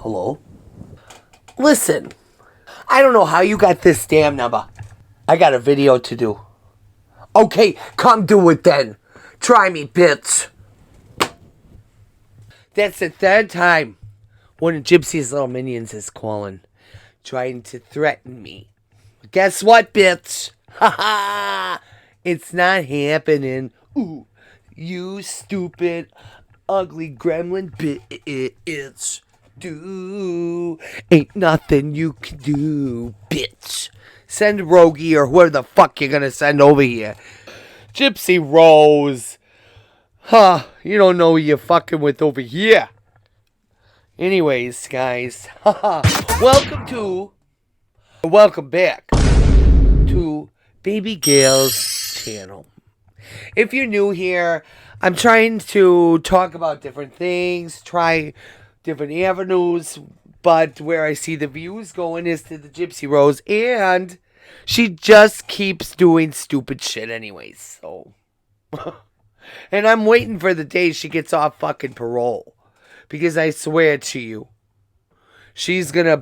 Hello? Listen, I don't know how you got this damn number. I got a video to do. Okay, come do it then. Try me, bitch. That's the third time one of Gypsy's little minions is calling, trying to threaten me. Guess what, bitch? Ha ha! It's not happening. Ooh, you stupid, ugly gremlin bitch. Ain't nothing you can do, bitch. Send Rogie or whoever the fuck you're gonna send over here. Gypsy Rose. Huh, you don't know who you're fucking with over here. Anyways, guys, welcome back to Baby Gail's channel. If you're new here, I'm trying to talk about different things, try different avenues, but where I see the views going is to the Gypsy Rose, and she just keeps doing stupid shit anyways, so. And I'm waiting for the day she gets off fucking parole. Because I swear to you, she is going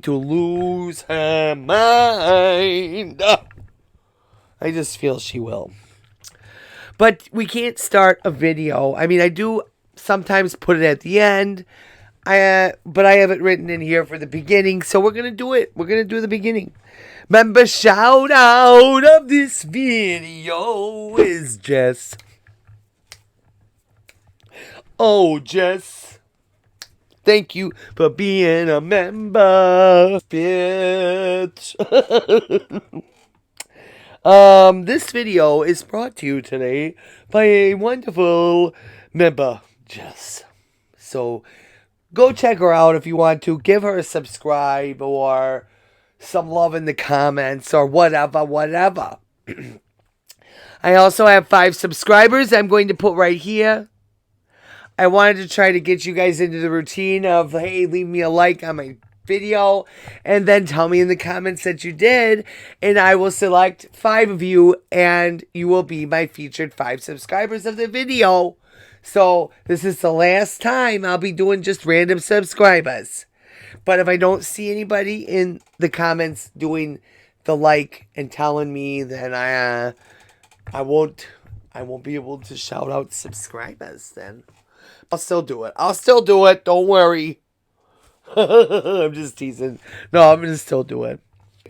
to lose her mind. I just feel she will. But we can't start a video. I mean, I do sometimes put it at the end. But I have it written in here for the beginning. So we're going to do it. We're going to do the beginning. Member shout out of this video is Jess. Oh, Jess. Thank you for being a member, bitch. This video is brought to you today by a wonderful member, Jess. So go check her out if you want to. Give her a subscribe or some love in the comments or whatever. I also have 5 subscribers I'm going to put right here. I wanted to try to get you guys into the routine of, hey, leave me a like on my video and then tell me in the comments that you did, and I will select 5 of you and you will be my featured 5 subscribers of the video. So this is the last time I'll be doing just random subscribers. But if I don't see anybody in the comments doing the like and telling me, then I won't be able to shout out subscribers then. I'll still do it. Don't worry. I'm just teasing. No, I'm going to still do it.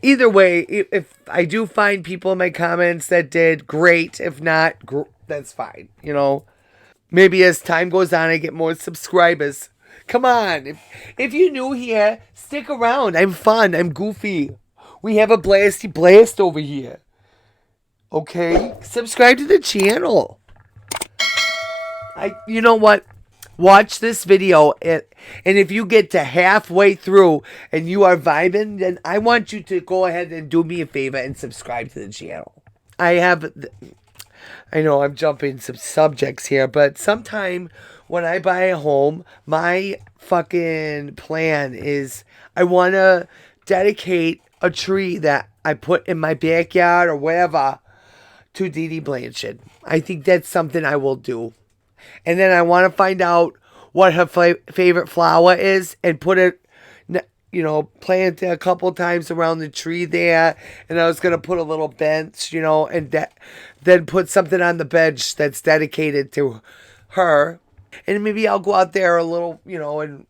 Either way, if I do find people in my comments that did, great. If not, that's fine. You know, maybe as time goes on, I get more subscribers. Come on. If you're new here, stick around. I'm fun. I'm goofy. We have a blasty blast over here. Okay? Subscribe to the channel. You know what? Watch this video, and if you get to halfway through and you are vibing, then I want you to go ahead and do me a favor and subscribe to the channel. I know I'm jumping some subjects here, but sometime when I buy a home, my fucking plan is I want to dedicate a tree that I put in my backyard or wherever to Dee Blanchard. I think that's something I will do. And then I want to find out what her favorite flower is and put it, plant it a couple times around the tree there. And I was going to put a little bench, and then put something on the bench that's dedicated to her. And maybe I'll go out there a little, and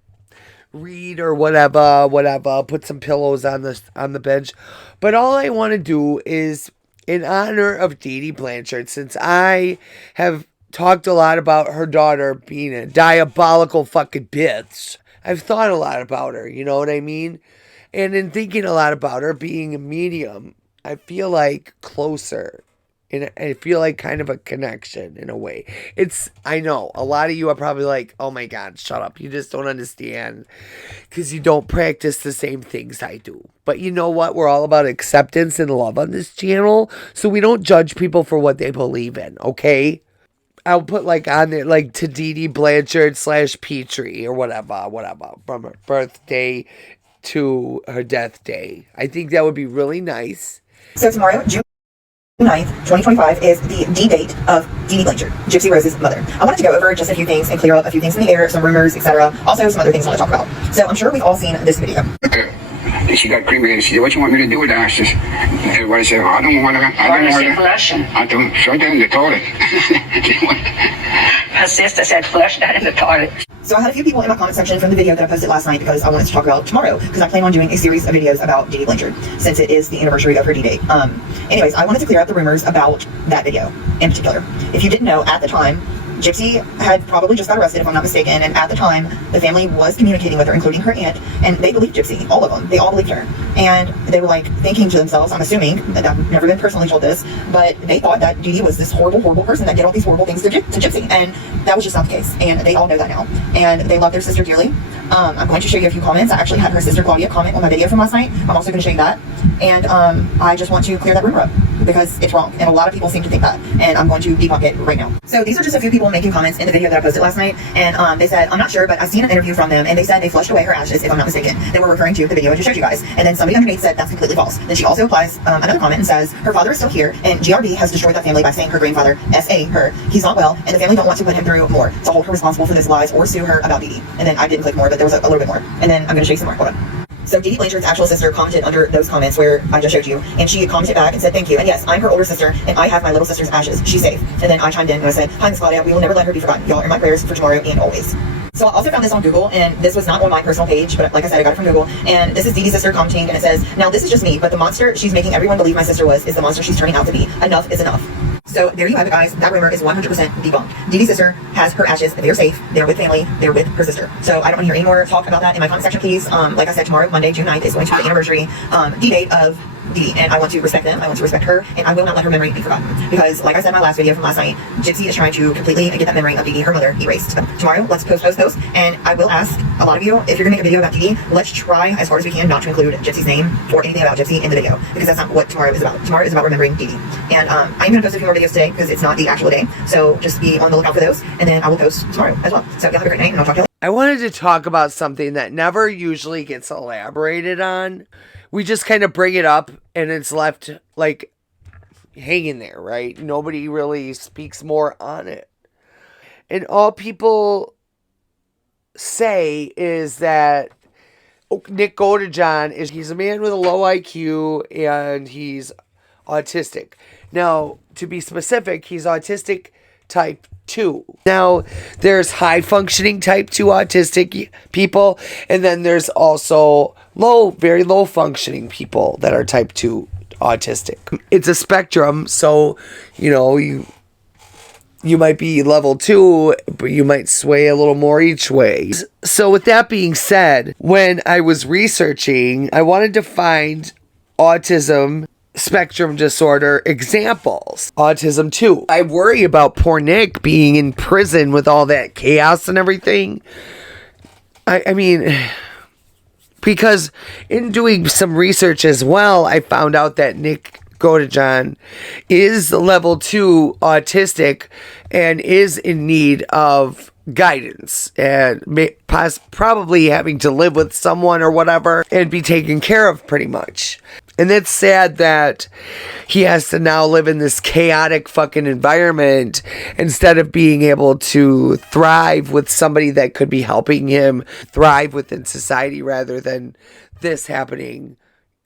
read or whatever. Put some pillows on the bench. But all I want to do is, in honor of Dee Blanchard, since I have talked a lot about her daughter being a diabolical fucking bitch, I've thought a lot about her, you know what I mean? And in thinking a lot about her being a medium, I feel like closer. And I feel like kind of a connection in a way. I know, a lot of you are probably like, oh my God, shut up. You just don't understand because you don't practice the same things I do. But you know what? We're all about acceptance and love on this channel. So we don't judge people for what they believe in, okay? I'll put on there to Dee Blanchard / Petrie or whatever, from her birthday to her death day. I think that would be really nice. So tomorrow, June 9th, 2025 is the D-date of Dee Blanchard, Gypsy Rose's mother. I wanted to go over just a few things and clear up a few things in the air, some rumors, etc. Also, some other things I want to talk about. So I'm sure we've all seen this video. She got cremated. She said, "What you want me to do with the ashes?" Everybody said, "I don't want to. I don't shut that in the toilet." Her sister said, "Flush that in the toilet." So I had a few people in my comment section from the video that I posted last night because I wanted to talk about tomorrow, because I plan on doing a series of videos about Dee Blanchard since it is the anniversary of her D-date. Anyways, I wanted to clear up the rumors about that video in particular. If you didn't know, at the time, Gypsy had probably just got arrested, if I'm not mistaken, and at the time, the family was communicating with her, including her aunt, and they believed Gypsy, all of them. They all believed her. And they were like thinking to themselves, I'm assuming, and I've never been personally told this, but they thought that Dee Dee was this horrible, horrible person that did all these horrible things to Gypsy, and that was just not the case, and they all know that now. And they love their sister dearly. I'm going to show you a few comments. I actually had her sister Claudia comment on my video from last night. I'm also going to show you that. And I just want to clear that rumor up because it's wrong. And a lot of people seem to think that. And I'm going to debunk it right now. So these are just a few people making comments in the video that I posted last night. And they said, I'm not sure, but I've seen an interview from them. And they said they flushed away her ashes, if I'm not mistaken. They were referring to the video I just showed you guys. And then somebody underneath said that's completely false. Then she also applies another comment and says, her father is still here. And GRB has destroyed that family by saying her grandfather, S.A. her, he's not well. And the family don't want to put him through more to hold her responsible for this lies or sue her about Dee Dee. And then I didn't click more, but there was a little bit more. And then I'm going to show you some more. Hold on. So Dee Blanchard's actual sister commented under those comments where I just showed you, and she commented back and said, thank you. And yes, I'm her older sister, and I have my little sister's ashes. She's safe. And then I chimed in and I said, hi, Miss Claudia, we will never let her be forgotten. Y'all are my prayers for tomorrow and always. So I also found this on Google, and this was not on my personal page, but like I said, I got it from Google. And this is Dee Dee's sister commenting, and it says, now this is just me, but the monster she's making everyone believe my sister was is the monster she's turning out to be. Enough is enough. So there you have it, guys. That rumor is 100% debunked. Dee Dee's sister has her ashes. They're safe. They're with family. They're with her sister. So I don't want to hear any more talk about that in my comment section, please. Like I said, tomorrow, Monday, June 9th, is going to be the anniversary D-date of Dee, and I want to respect them. I want to respect her, and I will not let her memory be forgotten. Because, like I said in my last video from last night, Gypsy is trying to completely get that memory of Dee Dee, her mother, erased. Tomorrow, let's post. And I will ask a lot of you, if you're going to make a video about Dee Dee, let's try as hard as we can not to include Gypsy's name or anything about Gypsy in the video, because that's not what tomorrow is about. Tomorrow is about remembering Dee Dee. And I'm going to post a few more videos today, because it's not the actual day. So just be on the lookout for those, and then I will post tomorrow as well. So y'all have a great night, and I'll talk to you later. I wanted to talk about something that never usually gets elaborated on. We just kind of bring it up and it's left like hanging there, right? Nobody really speaks more on it. And all people say is that Nick Godejohn he's a man with a low IQ and he's autistic. Now, to be specific, he's autistic type 2. Now, there's high functioning type 2 autistic people, and then there's also very low functioning people that are type 2 autistic. It's a spectrum, so you might be level 2, but you might sway a little more each way. So with that being said, when I was researching, I wanted to find autism spectrum disorder examples. Autism 2. I worry about poor Nick being in prison with all that chaos and everything. I mean, because in doing some research as well, I found out that Nick Godejohn is level 2 autistic and is in need of guidance and probably having to live with someone or whatever and be taken care of pretty much. And it's sad that he has to now live in this chaotic fucking environment instead of being able to thrive with somebody that could be helping him thrive within society rather than this happening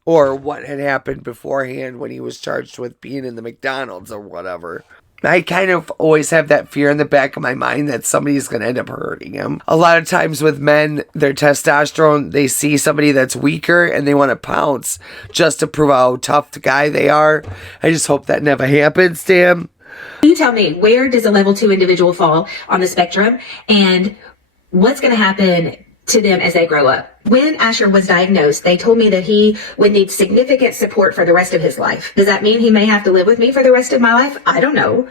or what had happened beforehand when he was charged with being in the McDonald's or whatever. I kind of always have that fear in the back of my mind that somebody's going to end up hurting him. A lot of times with men, their testosterone, they see somebody that's weaker and they want to pounce just to prove how tough the guy they are. I just hope that never happens to him. You tell me, where does a level 2 individual fall on the spectrum, and what's going to happen to them as they grow up? When Asher was diagnosed, they told me that he would need significant support for the rest of his life. Does that mean he may have to live with me for the rest of my life? I don't know.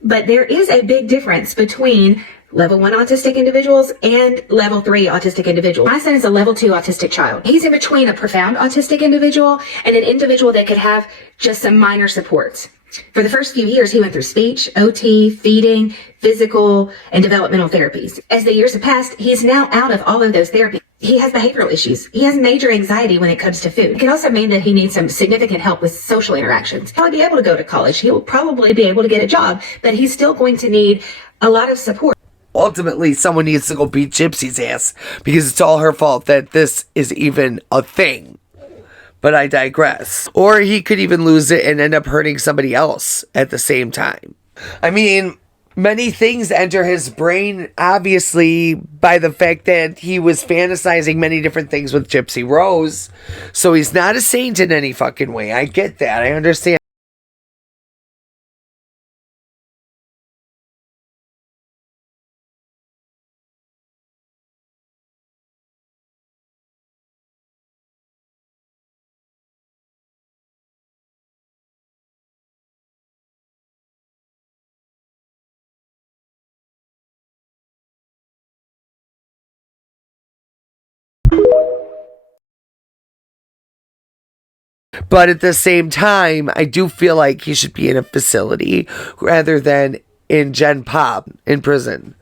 But there is a big difference between level 1 autistic individuals and level 3 autistic individuals. My son is a level 2 autistic child. He's in between a profound autistic individual and an individual that could have just some minor supports. For the first few years, he went through speech, OT, feeding, physical, and developmental therapies. As the years have passed, he's now out of all of those therapies. he has behavioral issues. He has major anxiety when it comes to food. It can also mean that he needs some significant help with social interactions. He'll be able to go to college. He'll probably be able to get a job, but he's still going to need a lot of support. Ultimately, someone needs to go beat Gypsy's ass because it's all her fault that this is even a thing. But I digress. Or he could even lose it and end up hurting somebody else at the same time. I mean, many things enter his brain, obviously, by the fact that he was fantasizing many different things with Gypsy Rose. So he's not a saint in any fucking way. I get that. I understand. But at the same time, I do feel like he should be in a facility rather than in Gen Pop in prison.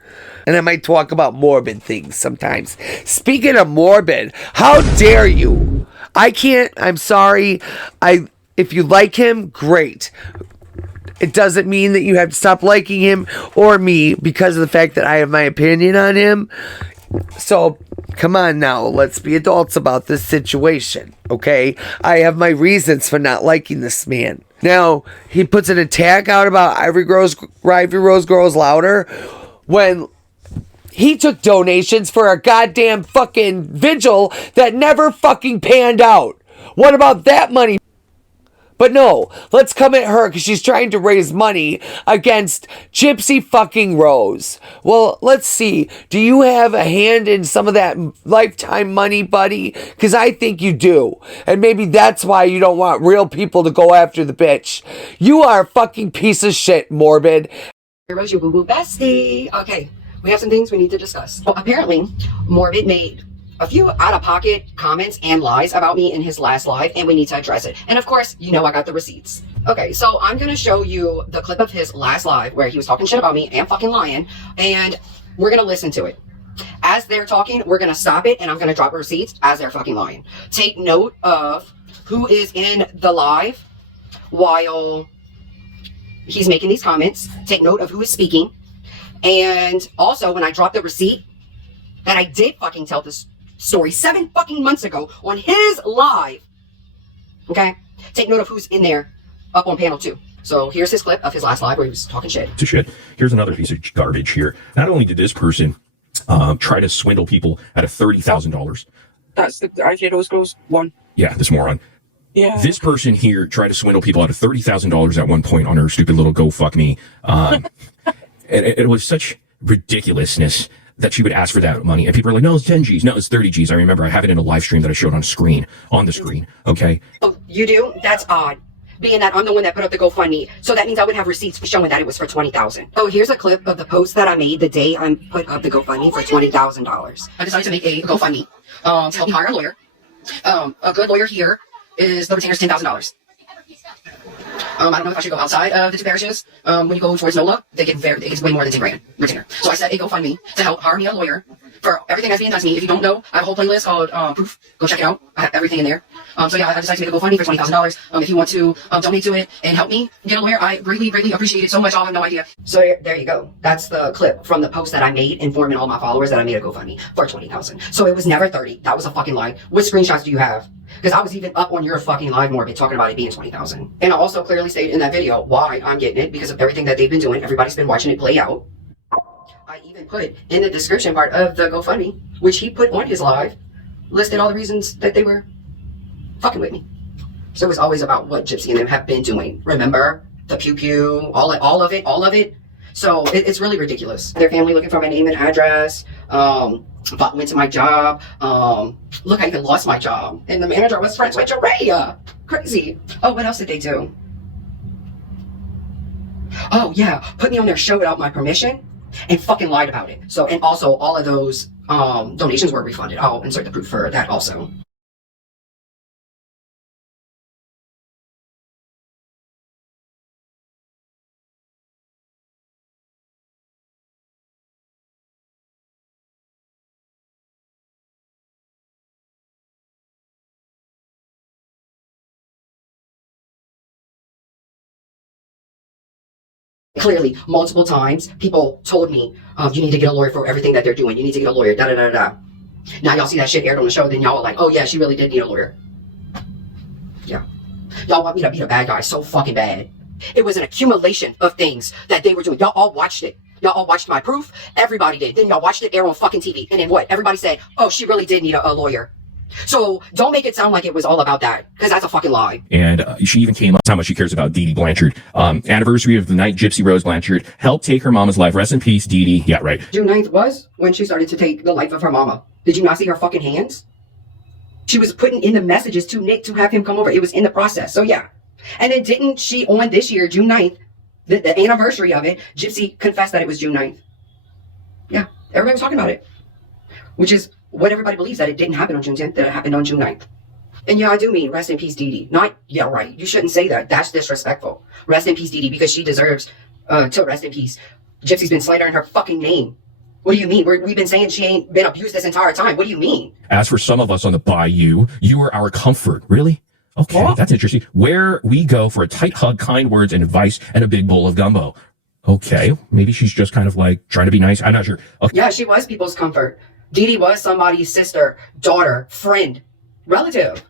And I might talk about morbid things sometimes. Speaking of morbid, how dare you? I'm sorry. If you like him, great. It doesn't mean that you have to stop liking him or me because of the fact that I have my opinion on him. So, come on now, let's be adults about this situation, okay? I have my reasons for not liking this man. Now, he puts an attack out about Ivory Rose Grows Louder when he took donations for a goddamn fucking vigil that never fucking panned out. What about that money? But no, let's come at her because she's trying to raise money against Gypsy fucking Rose. Well, let's see. Do you have a hand in some of that lifetime money, buddy? Because I think you do. And maybe that's why you don't want real people to go after the bitch. You are a fucking piece of shit, Morbid. Rose, your boo-boo bestie. Okay, we have some things we need to discuss. Well, apparently, Morbid made a few out-of-pocket comments and lies about me in his last live, and we need to address it. And of course, you know I got the receipts. Okay, so I'm gonna show you the clip of his last live where he was talking shit about me and fucking lying, and we're gonna listen to it. As they're talking, we're gonna stop it, and I'm gonna drop receipts as they're fucking lying. Take note of who is in the live while he's making these comments. Take note of who is speaking. And also, when I drop the receipt that I did fucking tell this story 7 fucking months ago on his live, okay? Take note of who's in there up on panel 2. So here's his clip of his last live where he was talking shit. To shit. Here's another piece of garbage here. Not only did this person try to swindle people out of $30,000. That's the Ivy Rose Grows one. Yeah, this moron. Yeah. This person here tried to swindle people out of $30,000 at one point on her stupid little GoFundMe. It was such ridiculousness that she would ask for that money. And people are like, no, it's 10 G's. No, it's 30 G's. I remember I have it in a live stream that I showed on the screen. Okay. Oh, you do? That's odd. Being that I'm the one that put up the GoFundMe. So that means I would have receipts showing that it was for $20,000. Oh, here's a clip of the post that I made the day I put up the GoFundMe for $20,000. I decided to make a GoFundMe to help me hire a lawyer. A good lawyer here is the retainer's $10,000. I don't know if I should go outside of the 2 parishes. When you go towards NOLA, it gets way more than 10 grand retainer. So I set a GoFundMe to help hire me a lawyer for everything that's being done to me. If you don't know, I have a whole playlist called Proof. Go check it out. I have everything in there. So yeah, I decided to make a GoFundMe for $20,000. If you want to donate to it and help me get a lawyer, I really, really appreciate it so much. I'll have no idea. So there you go. That's the clip from the post that I made informing all my followers that I made a GoFundMe for $20,000. So it was never 30. That was a fucking lie. What screenshots do you have? Because I was even up on your fucking live, Morbid, talking about it being 20,000. And I also clearly stated in that video why I'm getting it, because of everything that they've been doing. Everybody's been watching it play out. I even put in the description part of the GoFundMe, which he put on his live, listed all the reasons that they were fucking with me. So it was always about what Gypsy and them have been doing. Remember? The pew-pew, all of it. So it's really ridiculous. Their family looking for my name and address, went to my job. Look, I even lost my job. And the manager was friends with Jerea. Crazy. Oh, what else did they do? Oh, yeah. Put me on their show without my permission and fucking lied about it. So, and also all of those donations were refunded. I'll insert the proof for that also. Clearly, multiple times, people told me, you need to get a lawyer for everything that they're doing. You need to get a lawyer, da da da da. Now y'all see that shit aired on the show, then y'all are like, oh yeah, she really did need a lawyer. Yeah. Y'all want me to be the bad guy so fucking bad. It was an accumulation of things that they were doing. Y'all all watched it. Y'all all watched my proof. Everybody did. Then y'all watched it air on fucking TV. And then what? Everybody said, oh, she really did need a lawyer. So don't make it sound like it was all about that, because that's a fucking lie. And she even came up how much she cares about Dee Blanchard. Anniversary of the night Gypsy Rose Blanchard helped take her mama's life. Rest in peace, Dee. Yeah, right. June 9th was when she started to take the life of her mama. Did you not see her fucking hands? She was putting in the messages to Nick to have him come over. It was in the process. So yeah. And then didn't she on this year, June 9th, the anniversary of it, Gypsy confessed that it was June 9th. Yeah. Everybody was talking about it. Which is what everybody believes, that it didn't happen on June 10th, that it happened on June 9th. And yeah, I do mean rest in peace, Dee. Not, yeah, right. You shouldn't say that. That's disrespectful. Rest in peace, Dee, because she deserves to rest in peace. Gypsy's been slandering her fucking name. What do you mean? We've been saying she ain't been abused this entire time. What do you mean? As for some of us on the bayou, you are our comfort. Really? Okay, What? That's interesting. Where we go for a tight hug, kind words, and advice, and a big bowl of gumbo. Okay, maybe she's just kind of like trying to be nice. I'm not sure. Okay. Yeah, she was people's comfort. Dee was somebody's sister, daughter, friend, relative.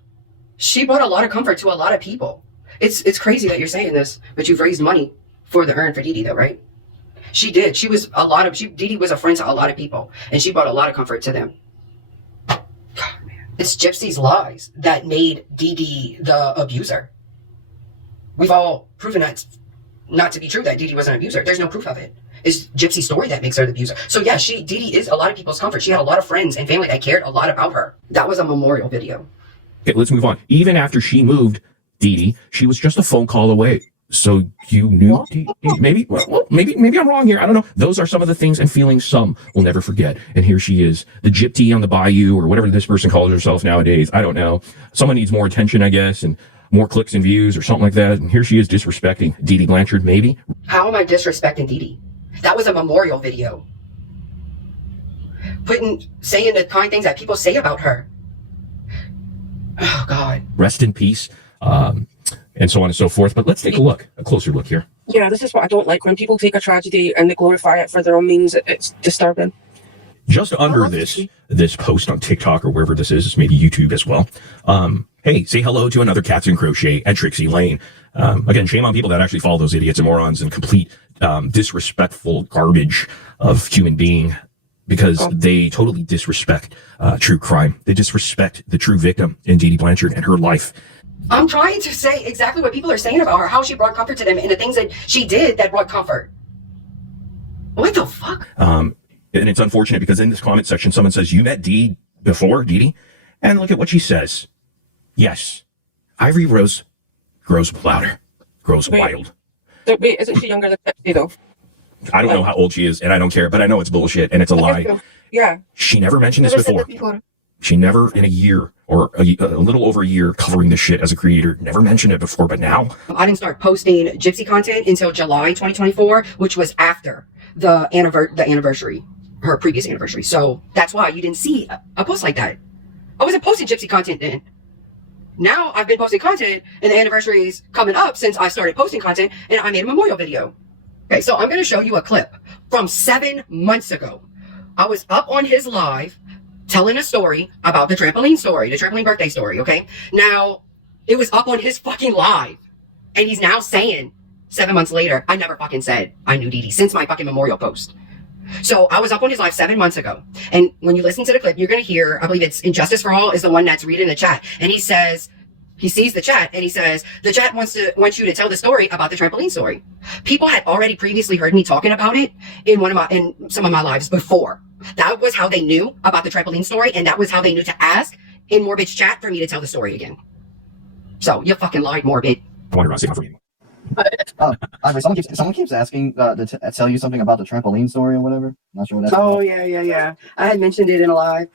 She brought a lot of comfort to a lot of people. It's crazy that you're saying this, but you've raised money for the urn for Dee though, right? She did. She was Dee was a friend to a lot of people, and she brought a lot of comfort to them. God, man. It's Gypsy's lies that made Dee the abuser. We've all proven that not to be true, that Dee was an abuser. There's no proof of it. It's Gypsy's story that makes her the abuser. So yeah, Dee is a lot of people's comfort. She had a lot of friends and family that cared a lot about her. That was a memorial video. Okay, let's move on. Even after she moved, Dee, she was just a phone call away. So you knew, maybe I'm wrong here. I don't know. Those are some of the things and feelings some will never forget. And here she is, the Gypsy on the bayou, or whatever this person calls herself nowadays. I don't know. Someone needs more attention, I guess, and more clicks and views or something like that. And here she is disrespecting Dee Blanchard, maybe. How am I disrespecting Dee? That was a memorial video. Saying the kind things that people say about her. Oh, God. Rest in peace, and so on and so forth. But let's take a closer look here. Yeah, this is what I don't like. When people take a tragedy and they glorify it for their own means, it's disturbing. Just under this post on TikTok or wherever this is, maybe YouTube as well. Hey, say hello to another Cats and Crochet and Trixie Lane. Again, shame on people that actually follow those idiots and morons and complete disrespectful garbage of human being, because they totally disrespect true crime. They disrespect the true victim in Dee Blanchard and her life. I'm trying to say exactly what people are saying about her, how she brought comfort to them, and the things that she did that brought comfort. What the fuck? And it's unfortunate because in this comment section, someone says, you met Dee before, Dee? And look at what she says. Yes, Ivory Rose grows louder, grows wild. Wait, isn't she younger than Gypsy though? I don't know how old she is, and I don't care, but I know it's bullshit, and it's a lie. So. Yeah. She never mentioned this before. She never, in a year, or a little over a year covering this shit as a creator, never mentioned it before, but now? I didn't start posting Gypsy content until July 2024, which was after the anniversary, her previous anniversary. So that's why you didn't see a post like that. I wasn't posting Gypsy content then. Now I've been posting content, and the anniversary is coming up since I started posting content, and I made a memorial video. Okay, so I'm going to show you a clip from 7 months ago. I was up on his live telling a story about the trampoline birthday story, okay? Now, it was up on his fucking live, and he's now saying 7 months later, I never fucking said I knew Dee since my fucking memorial post. So I was up on his live 7 months ago, and when you listen to the clip, you're going to hear, I believe it's Injustice for All is the one that's reading the chat, and he says, he sees the chat and he says, the chat wants you to tell the story about the trampoline story. People had already previously heard me talking about it in some of my lives before. That was how they knew about the trampoline story, and that was how they knew to ask in Morbid's chat for me to tell the story again. So you fucking lied, Morbid. I wonder about safe for you. Someone keeps asking to tell you something about the trampoline story or whatever. I'm not sure what that's Oh, about. yeah. I had mentioned it in a live.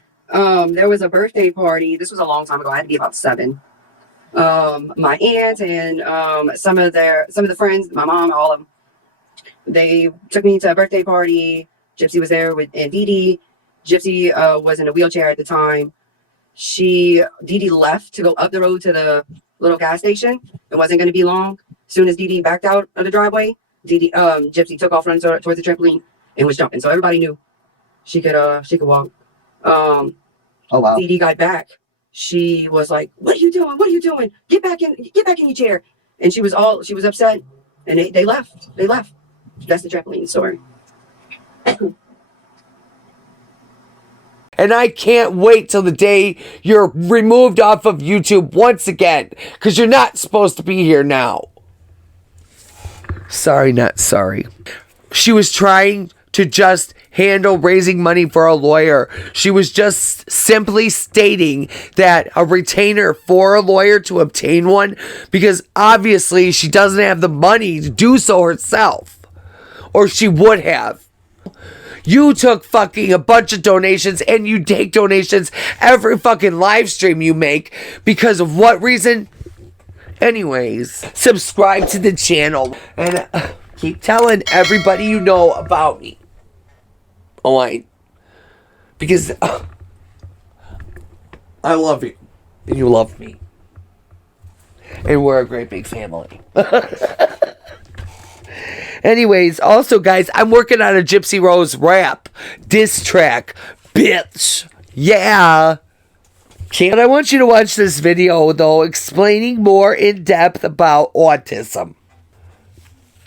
There was a birthday party. This was a long time ago. I had to be about 7. My aunt and some of the friends, my mom, all of them, they took me to a birthday party. Gypsy was there and Dee. Gypsy was in a wheelchair at the time. Dee left to go up the road to the little gas station. It wasn't going to be long. As soon as Dee backed out of the driveway, Gypsy took off running towards the trampoline and was jumping. So everybody knew she could walk. Oh wow. Dee got back. She was like, "What are you doing? What are you doing? Get back in your chair." And she was upset, and they left. They left. That's the trampoline story. And I can't wait till the day you're removed off of YouTube once again, because you're not supposed to be here now. Sorry, not sorry. She was trying to just handle raising money for a lawyer. She was just simply stating that a retainer for a lawyer to obtain one, because obviously she doesn't have the money to do so herself. Or she would have. You took fucking a bunch of donations, and you take donations every fucking live stream you make. Because of what reason? Anyways, subscribe to the channel and keep telling everybody you know about me. Alright? Because I love you, and you love me. And we're a great big family. Anyways, also guys, I'm working on a Gypsy Rose rap diss track, bitch. Yeah. And I want you to watch this video though, explaining more in depth about autism.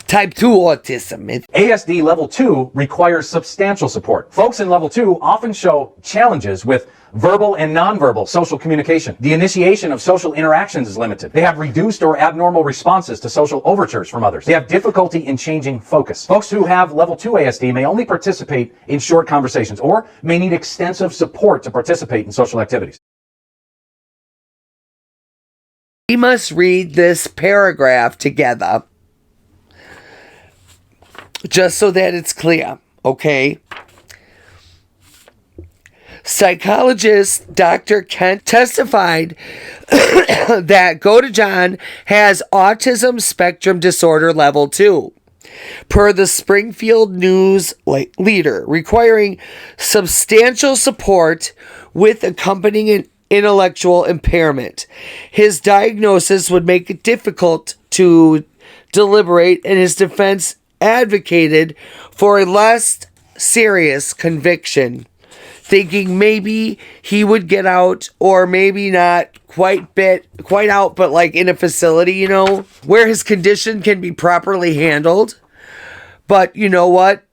Type 2 autism. ASD level 2 requires substantial support. Folks in level 2 often show challenges with verbal and nonverbal social communication. The initiation of social interactions is limited. They have reduced or abnormal responses to social overtures from others. They have difficulty in changing focus. Folks who have level 2 ASD may only participate in short conversations or may need extensive support to participate in social activities. We must read this paragraph together, just so that it's clear, okay? Psychologist Dr. Kent testified that Godejohn has autism spectrum disorder level 2, per the Springfield News Leader, requiring substantial support with accompanying intellectual impairment. His diagnosis would make it difficult to deliberate, and his defense advocated for a less serious conviction, thinking maybe he would get out, or maybe not quite out, but like in a facility, you know, where his condition can be properly handled. But you know what?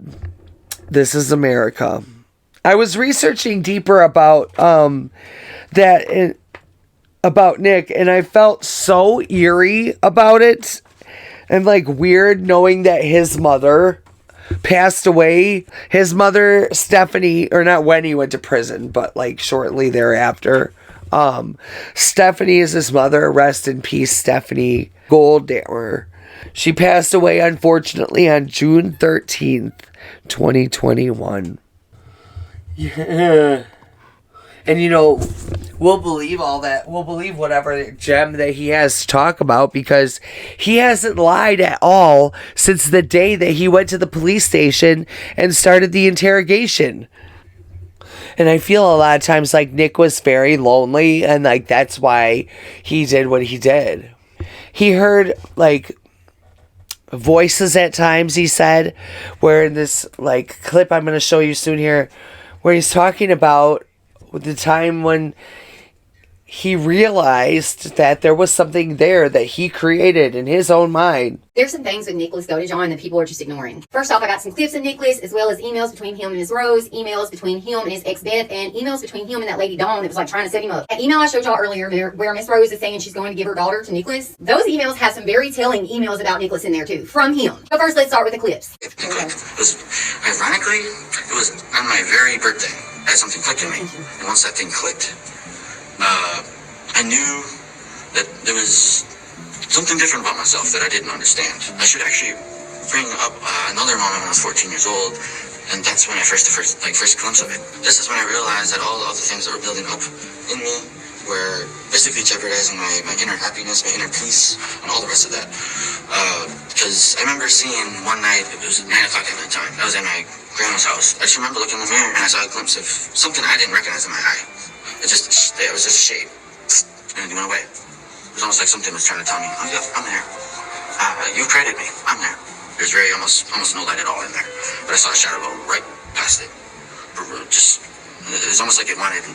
This is America. I was researching deeper about about Nick, and I felt so eerie about it, and like weird knowing that his mother passed away. His mother, Stephanie, or not when he went to prison, but like shortly thereafter. Stephanie is his mother. Rest in peace, Stephanie Goldammer. She passed away, unfortunately, on June 13th, 2021. Yeah. And, you know, we'll believe all that. We'll believe whatever gem that he has to talk about, because he hasn't lied at all since the day that he went to the police station and started the interrogation. And I feel a lot of times like Nick was very lonely, and like that's why he did what he did. He heard like voices at times, he said, where in this like clip I'm going to show you soon here, where he's talking about the time when he realized that there was something there that he created in his own mind. There's some things with Nicholas Godejohn that people are just ignoring. First off, I got some clips of Nicholas, as well as emails between him and Ms. Rose, emails between him and his ex-Beth, and emails between him and that lady Dawn that was like trying to set him up. That email I showed y'all earlier where Ms. Rose is saying she's going to give her daughter to Nicholas, those emails have some very telling emails about Nicholas in there too, from him. But first, let's start with the clips. Ironically, it was on my very birthday that something clicked in me. And once that thing clicked, I knew that there was something different about myself that I didn't understand. I should actually bring up another moment when I was 14 years old, and that's when I first glimpse of it. This is when I realized that all the other things that were building up in me were basically jeopardizing my inner happiness, my inner peace, and all the rest of that. Because I remember seeing one night, it was 9 o'clock at night time. I was in my grandma's house. I just remember looking in the mirror and I saw a glimpse of something I didn't recognize in my eye. It was just a shape. And it went away. It was almost like something was trying to tell me, oh, yeah, I'm there. You created me. I'm there. There's almost no light at all in there. But I saw a shadow go right past it. It was almost like it wanted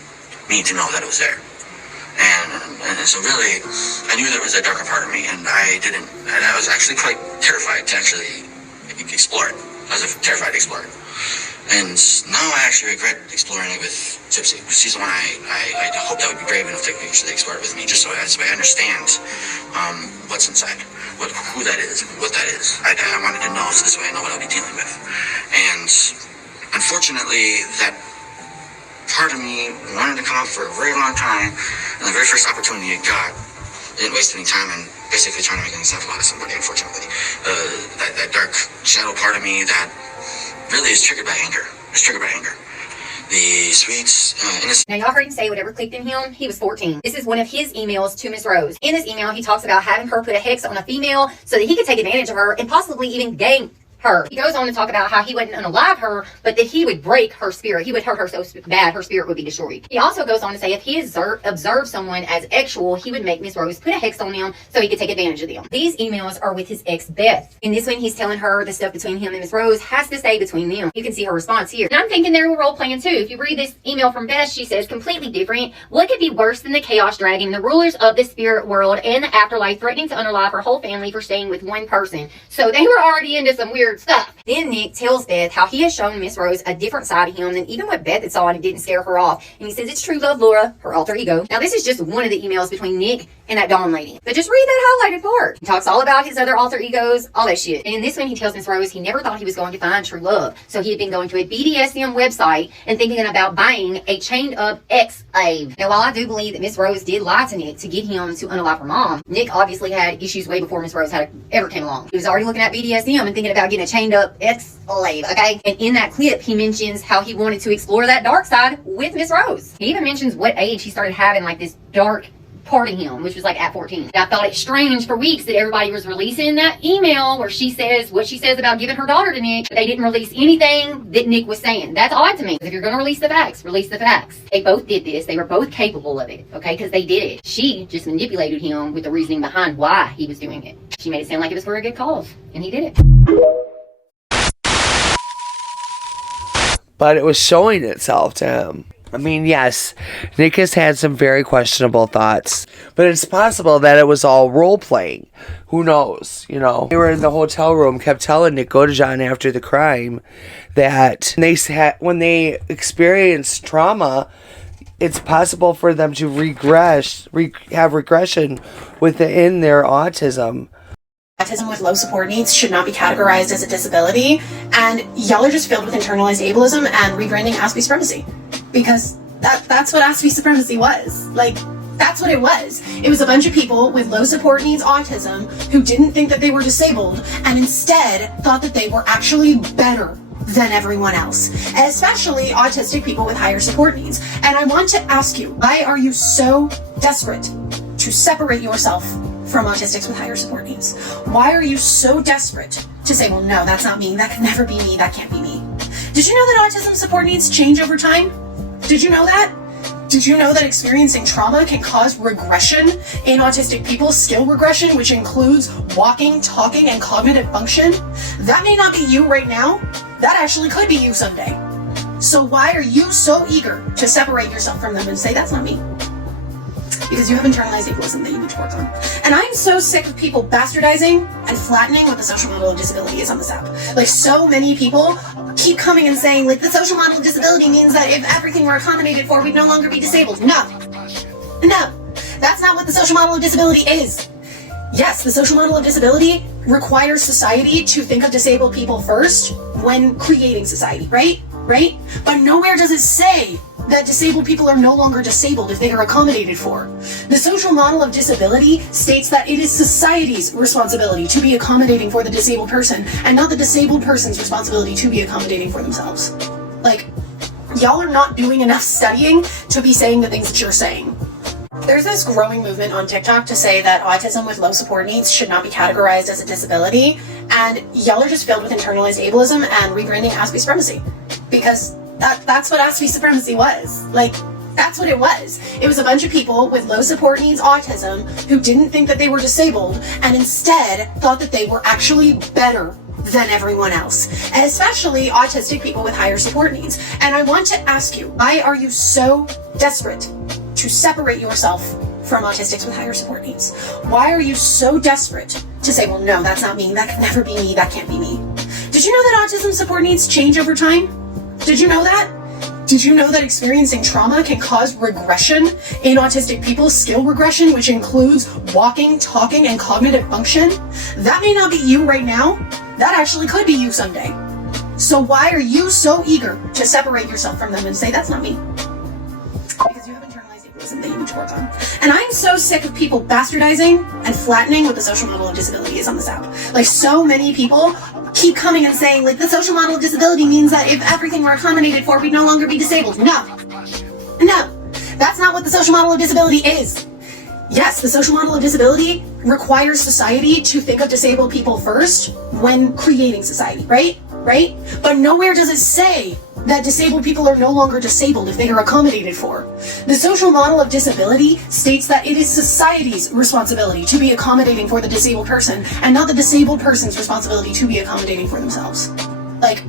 me to know that it was there. And so really, I knew there was a darker part of me, and I was actually quite terrified to actually explore it. I was terrified to explore it. And now I actually regret exploring it with Gypsy. She's the one I hope that would be brave enough to actually explore it with me, just so I understand what's inside, who that is, what that is. I wanted to know, so this way I know what I'll be dealing with. And unfortunately, that part of me wanted to come out for a very long time, and the very first opportunity it got, didn't waste any time in basically trying to make an example out of somebody, unfortunately. That dark shadow part of me that really is triggered by anger. It's triggered by anger. The sweet, innocent. Now, y'all heard him say whatever clicked in him, he was 14. This is one of his emails to Miss Rose. In this email, he talks about having her put a hex on a female so that he could take advantage of her and possibly even gain her. He goes on to talk about how he wouldn't unalive her, but that he would break her spirit. He would hurt her so bad her spirit would be destroyed. He also goes on to say if he observed someone as actual, he would make Miss Rose put a hex on them so he could take advantage of them. These emails are with his ex Beth. In this one, he's telling her the stuff between him and Miss Rose has to stay between them. You can see her response here. And I'm thinking they're role playing too. If you read this email from Beth, she says completely different. What could be worse than the chaos dragon, the rulers of the spirit world and the afterlife threatening to unalive her whole family for staying with one person? So they were already into some weird stuff. Then Nick tells Beth how he has shown Miss Rose a different side of him than even what Beth had saw, and it didn't scare her off. And he says it's true love Laura, her alter ego. Now this is just one of the emails between Nick and that Dawn lady. But just read that highlighted part. He talks all about his other alter egos, all that shit. And in this one he tells Miss Rose he never thought he was going to find true love. So he had been going to a BDSM website and thinking about buying a chained up ex-slave. Now while I do believe that Miss Rose did lie to Nick to get him to unalive her mom, Nick obviously had issues way before Miss Rose ever came along. He was already looking at BDSM and thinking about getting a chained up ex-slave, okay? And in that clip he mentions how he wanted to explore that dark side with Miss Rose. He even mentions what age he started having like this dark part of him, which was like at 14. I thought it strange for weeks that everybody was releasing that email where she says what she says about giving her daughter to Nick, but they didn't release anything that Nick was saying. That's odd to me. If you're going to release the facts, release the facts. They both did this. They were both capable of it, okay? Because they did it. She just manipulated him with the reasoning behind why he was doing it. She made it sound like it was for a good cause, and he did it. But it was showing itself to him. I mean, yes, Nick has had some very questionable thoughts, but it's possible that it was all role-playing. Who knows, you know? They were in the hotel room, kept telling Nick Godejohn after the crime that when they experience trauma, it's possible for them to have regression within their autism. Autism with low support needs should not be categorized as a disability, and y'all are just filled with internalized ableism and rebranding as supremacy. Because that's what Aspie supremacy was. Like, that's what it was. It was a bunch of people with low support needs autism who didn't think that they were disabled and instead thought that they were actually better than everyone else, especially autistic people with higher support needs. And I want to ask you, why are you so desperate to separate yourself from autistics with higher support needs? Why are you so desperate to say, well, no, that's not me, that can never be me, that can't be me? Did you know that autism support needs change over time? Did you know that? Did you know that experiencing trauma can cause regression in autistic people, skill regression, which includes walking, talking, and cognitive function? That may not be you right now. That actually could be you someday. So why are you so eager to separate yourself from them and say, that's not me? Because you have internalized ableism that you need to work on. And I'm so sick of people bastardizing and flattening what the social model of disability is on this app. Like, so many people keep coming and saying, like, the social model of disability means that if everything were accommodated for, we'd no longer be disabled. No. That's not what the social model of disability is. Yes, the social model of disability requires society to think of disabled people first when creating society, right? But nowhere does it say that disabled people are no longer disabled if they are accommodated for. The social model of disability states that it is society's responsibility to be accommodating for the disabled person and not the disabled person's responsibility to be accommodating for themselves. Like, y'all are not doing enough studying to be saying the things that you're saying. There's this growing movement on TikTok to say that autism with low support needs should not be categorized as a disability, and y'all are just filled with internalized ableism and rebranding Aspie supremacy. Because that's what Aspie supremacy was. Like, that's what it was. It was a bunch of people with low support needs autism who didn't think that they were disabled and instead thought that they were actually better than everyone else, especially autistic people with higher support needs. And I want to ask you, why are you so desperate to separate yourself from autistics with higher support needs? Why are you so desperate to say, well, no, that's not me, that can never be me, that can't be me? Did you know that autism support needs change over time? Did you know that? Did you know that experiencing trauma can cause regression in autistic people, skill regression, which includes walking, talking, and cognitive function? That may not be you right now. That actually could be you someday. So why are you so eager to separate yourself from them and say, that's not me? Because you have internalized ableism that you need to work on. And I'm so sick of people bastardizing and flattening what the social model of disability is on this app. Like, so many people keep coming and saying, like, the social model of disability means that if everything were accommodated for, we'd no longer be disabled. No. That's not what the social model of disability is. Yes, the social model of disability requires society to think of disabled people first when creating society, right? But nowhere does it say that disabled people are no longer disabled if they are accommodated for. The social model of disability states that it is society's responsibility to be accommodating for the disabled person and not the disabled person's responsibility to be accommodating for themselves. Like,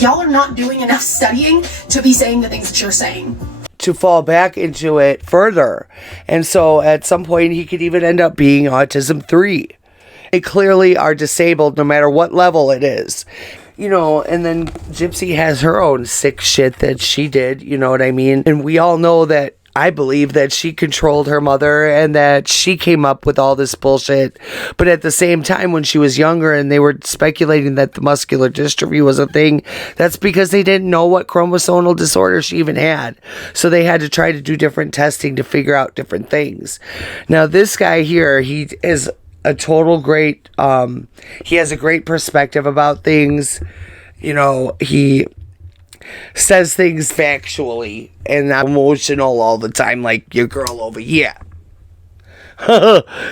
y'all are not doing enough studying to be saying the things that you're saying. To fall back into it further. And so at some point he could even end up being autism 3. They clearly are disabled no matter what level it is. You know, and then Gypsy has her own sick shit that she did, you know what I mean? And we all know that, I believe that she controlled her mother and that she came up with all this bullshit. But at the same time, when she was younger and they were speculating that the muscular dystrophy was a thing, that's because they didn't know what chromosomal disorder she even had. So they had to try to do different testing to figure out different things. Now, this guy here, he is a total great, he has a great perspective about things. You know, he says things factually and not emotional all the time like your girl over here.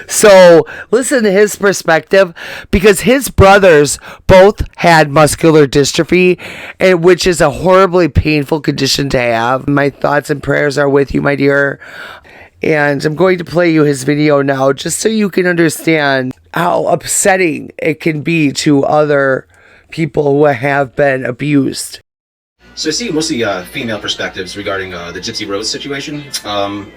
So listen to his perspective, because his brothers both had muscular dystrophy, and which is a horribly painful condition to have. My thoughts and prayers are with you, my dear. And I'm going to play you his video now just so you can understand how upsetting it can be to other people who have been abused. So I see mostly female perspectives regarding the Gypsy Rose situation.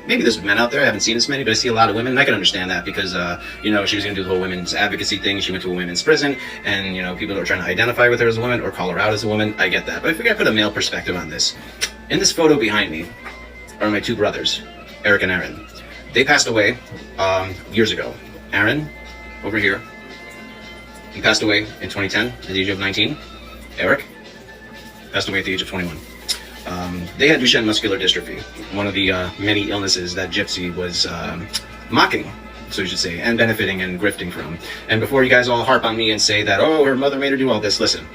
Maybe there's men out there, I haven't seen as many, but I see a lot of women, and I can understand that because, you know, she was going to do the whole women's advocacy thing. She went to a women's prison, and, you know, people are trying to identify with her as a woman or call her out as a woman. I get that, but I figure I put a male perspective on this. In this photo behind me are my two brothers, Eric and Aaron. They passed away years ago. Aaron, over here, he passed away in 2010 at the age of 19. Eric passed away at the age of 21. They had Duchenne muscular dystrophy, one of the many illnesses that Gypsy was mocking, so you should say, and benefiting and grifting from. And before you guys all harp on me and say that, oh, her mother made her do all this, listen.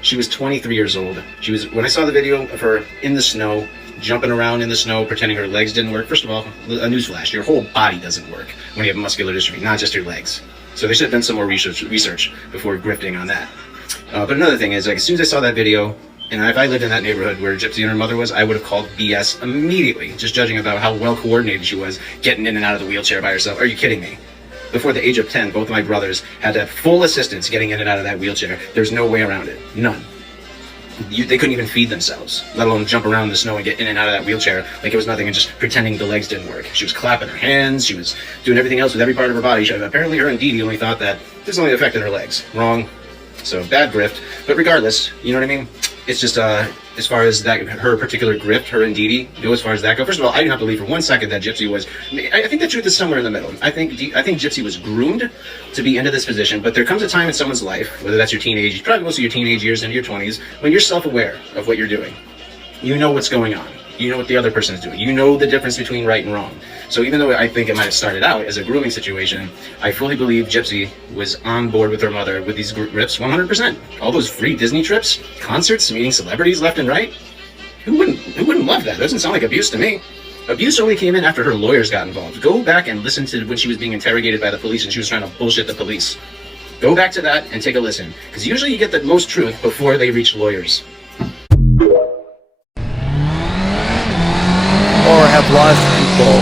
She was 23 years old. She was, when I saw the video of her in the snow, jumping around in the snow, pretending her legs didn't work. First of all, a newsflash, your whole body doesn't work when you have muscular dystrophy, not just your legs. So they should have done some more research before grifting on that. But another thing is, like, as soon as I saw that video, and if I lived in that neighborhood where Gypsy and her mother was, I would have called BS immediately, just judging about how well coordinated she was getting in and out of the wheelchair by herself. Are you kidding me? Before the age of 10, both of my brothers had to have full assistance getting in and out of that wheelchair. There's no way around it. None. They couldn't even feed themselves, let alone jump around in the snow and get in and out of that wheelchair like it was nothing and just pretending the legs didn't work. She was clapping her hands, she was doing everything else with every part of her body. Apparently her and Dee Dee only thought that this only affected her legs. Wrong. So bad grift. But regardless, you know what I mean? It's just as far as that, her particular grift, her and Dee Dee, go as far as that go. First of all, I do not believe for one second that Gypsy was. I think the truth is somewhere in the middle. I think Gypsy was groomed to be into this position, but there comes a time in someone's life, whether that's your teenage, probably most of your teenage years into your 20s, when you're self-aware of what you're doing. You know what's going on. You know what the other person is doing. You know the difference between right and wrong. So even though I think it might have started out as a grooming situation, I fully believe Gypsy was on board with her mother with these grips 100%. All those free Disney trips, concerts, meeting celebrities left and right. Who wouldn't love that? That doesn't sound like abuse to me. Abuse only came in after her lawyers got involved. Go back and listen to when she was being interrogated by the police and she was trying to bullshit the police. Go back to that and take a listen. Because usually you get the most truth before they reach lawyers. Or have lost people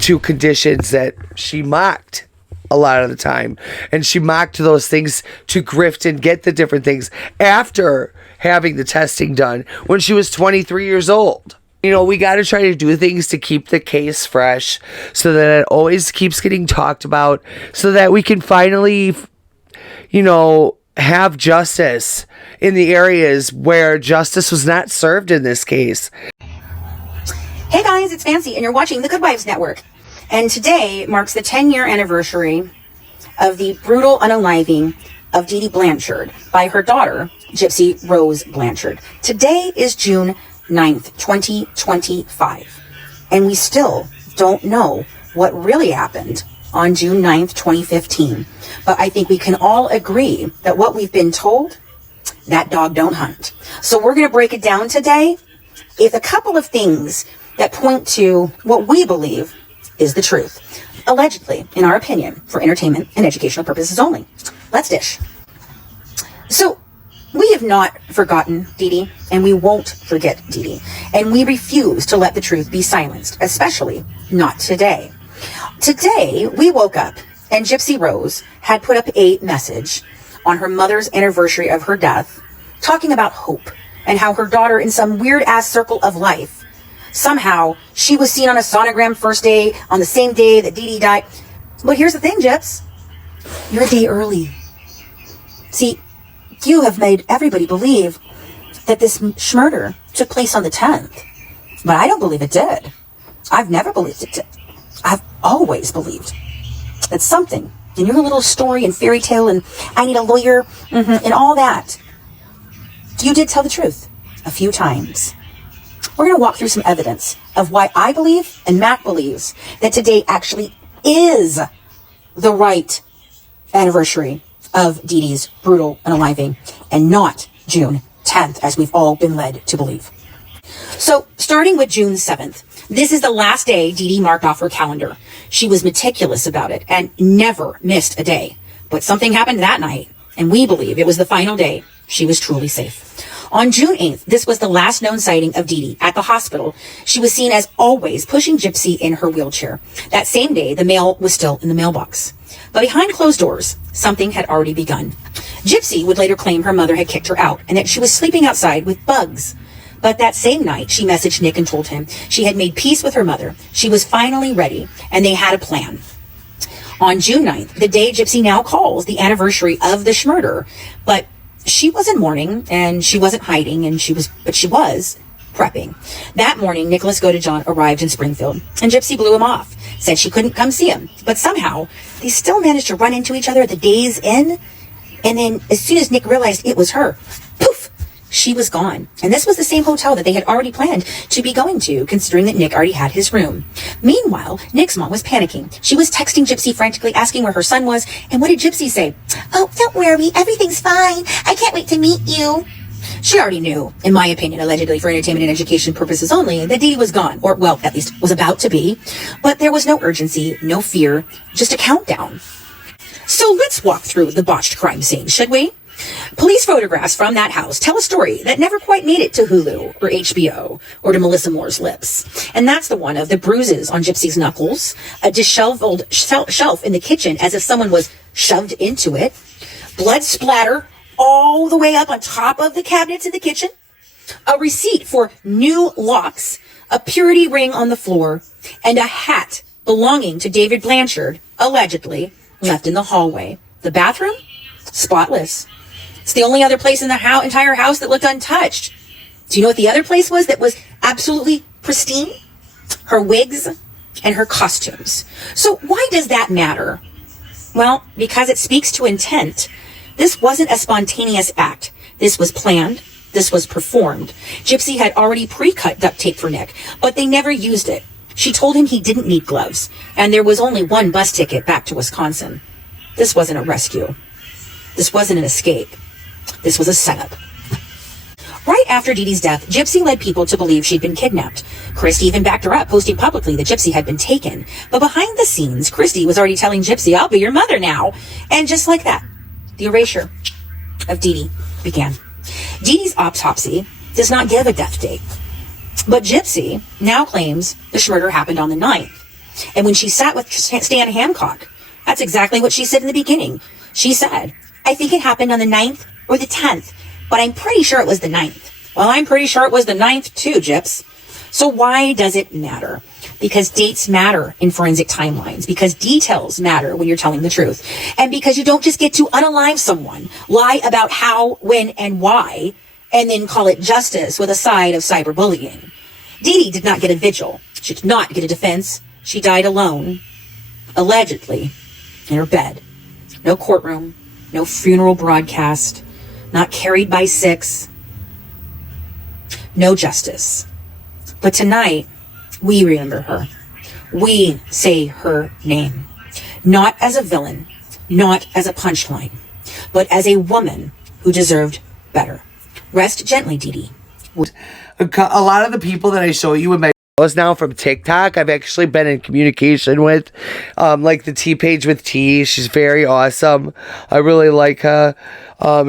to conditions that she mocked. a lot of the time. And she mocked those things to grift and get the different things after having the testing done when she was 23 years old. You know, we got to try to do things to keep the case fresh so that it always keeps getting talked about, so that we can finally, you know, have justice in the areas where justice was not served in this case. Hey guys, it's Fancy, and you're watching the Good Wives Network. And today marks the 10-year anniversary of the brutal unaliving of Dee Blanchard by her daughter, Gypsy Rose Blanchard. Today is June 9th, 2025. And we still don't know what really happened on June 9th, 2015. But I think we can all agree that what we've been told, that dog don't hunt. So we're going to break it down today with a couple of things that point to what we believe is the truth. Allegedly, in our opinion, for entertainment and educational purposes only. Let's dish. So, we have not forgotten Dee Dee, and we won't forget Dee Dee. And we refuse to let the truth be silenced, especially not today. Today, we woke up and Gypsy Rose had put up a message on her mother's anniversary of her death, talking about hope and how her daughter, in some weird-ass circle of life, somehow she was seen on a sonogram first day, on the same day that Dee Dee died. But here's the thing, Gyps. You're a day early. See, you have made everybody believe that this murder took place on the 10th. But I don't believe it did. I've never believed it did. I've always believed that something in your little story and fairy tale and I need a lawyer and all that, you did tell the truth a few times. We're going to walk through some evidence of why I believe and Matt believes that today actually is the right anniversary of Dee Dee's brutal unaliving and not June 10th, as we've all been led to believe. So, starting with June 7th, this is the last day Dee Dee marked off her calendar. She was meticulous about it and never missed a day. But something happened that night, and we believe it was the final day she was truly safe. On June 8th, this was the last known sighting of Dee Dee at the hospital. She was seen as always pushing Gypsy in her wheelchair. That same day, the mail was still in the mailbox. But behind closed doors, something had already begun. Gypsy would later claim her mother had kicked her out and that she was sleeping outside with bugs. But that same night, she messaged Nick and told him she had made peace with her mother. She was finally ready, and they had a plan. On June 9th, the day Gypsy now calls the anniversary of the murder, but she wasn't mourning and she wasn't hiding, but she was prepping. That morning, Nick Godejohn arrived in Springfield, and Gypsy blew him off, said she couldn't come see him. But somehow, they still managed to run into each other at the day's end. And then, as soon as Nick realized it was her, poof, she was gone. And this was the same hotel that they had already planned to be going to, considering that Nick already had his room. Meanwhile, Nick's mom was panicking. She was texting Gypsy frantically, asking where her son was. And what did Gypsy say? "Oh, don't worry. Everything's fine. I can't wait to meet you." She already knew, in my opinion, allegedly for entertainment and education purposes only, that Dee Dee was gone, or, well, at least was about to be. But there was no urgency, no fear, just a countdown. So let's walk through the botched crime scene, should we? Police photographs from that house tell a story that never quite made it to Hulu or HBO or to Melissa Moore's lips. And that's the one of the bruises on Gypsy's knuckles, a disheveled shelf in the kitchen as if someone was shoved into it, blood splatter all the way up on top of the cabinets in the kitchen, a receipt for new locks, a purity ring on the floor, and a hat belonging to David Blanchard, allegedly, left in the hallway. The bathroom? Spotless. It's the only other place in the entire house that looked untouched. Do you know what the other place was that was absolutely pristine? Her wigs and her costumes. So why does that matter? Well, because it speaks to intent. This wasn't a spontaneous act. This was planned. This was performed. Gypsy had already pre-cut duct tape for Nick, but they never used it. She told him he didn't need gloves, and there was only one bus ticket back to Wisconsin. This wasn't a rescue. This wasn't an escape. This was a setup. Right after Dee Dee's death, Gypsy led people to believe she'd been kidnapped. Christy even backed her up, posting publicly that Gypsy had been taken. But behind the scenes, Christy was already telling Gypsy, "I'll be your mother now." And just like that, the erasure of Dee Dee began. Dee Dee's autopsy does not give a death date. But Gypsy now claims the murder happened on the 9th. And when she sat with Stan Hancock, That's exactly what she said in the beginning. She said, I think it happened on the 9th or the 10th, but I'm pretty sure it was the 9th. Well, I'm pretty sure it was the 9th too, Gyps. So why does it matter? Because dates matter in forensic timelines, because details matter when you're telling the truth, and because you don't just get to unalive someone, lie about how, when, and why, and then call it justice with a side of cyberbullying. Dee Dee did not get a vigil. She did not get a defense. She died alone, allegedly, in her bed. No courtroom, no funeral broadcast, not carried by 6. No justice. But tonight, we remember her. We say her name. Not as a villain, not as a punchline, but as a woman who deserved better. Rest gently, Dee Dee. A lot of the people that I show you in my videos now from TikTok, I've actually been in communication with, like the T page with T. She's very awesome. I really like her.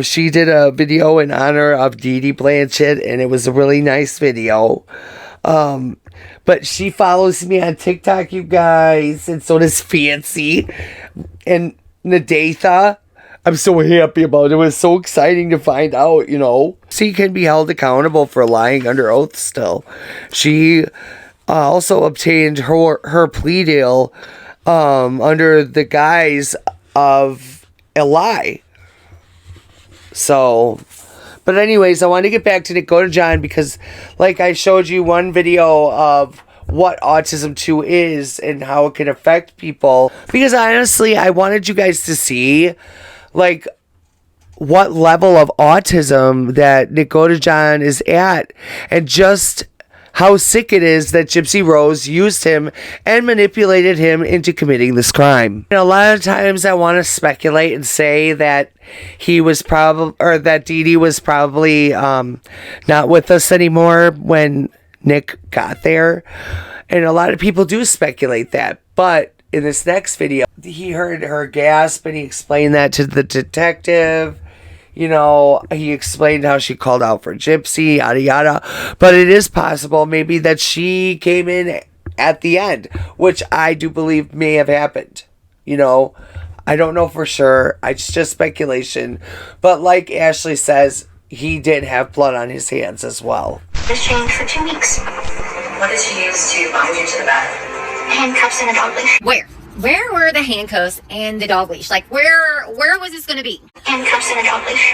She did a video in honor of Dee Blanchard, and it was a really nice video. But she follows me on TikTok, you guys, and so does Fancy and Nadatha. I'm so happy about it. It was so exciting to find out, you know. She can be held accountable for lying under oath still. She also obtained her plea deal under the guise of a lie. So, but anyways, I want to get back to Nick Godejohn because, like, I showed you one video of what Autism 2 is and how it can affect people. Because honestly, I wanted you guys to see, like, what level of autism that Nick Godejohn is at, and just how sick it is that Gypsy Rose used him and manipulated him into committing this crime. And a lot of times I want to speculate and say that he was probably, or that Dee Dee was probably not with us anymore when Nick got there. And a lot of people do speculate that. But in this next video, he heard her gasp and he explained that to the detective. You know, he explained how she called out for Gypsy, yada yada. But it is possible maybe that she came in at the end, which I do believe may have happened. You know, I don't know for sure. It's just speculation. But like Ashley says, he did have blood on his hands as well. This changed for 2 weeks. What did she use to bind you to the bed? Handcuffs and a dog leash. Where were the handcuffs and the dog leash? Like, where was this gonna be? Handcuffs and a dog leash.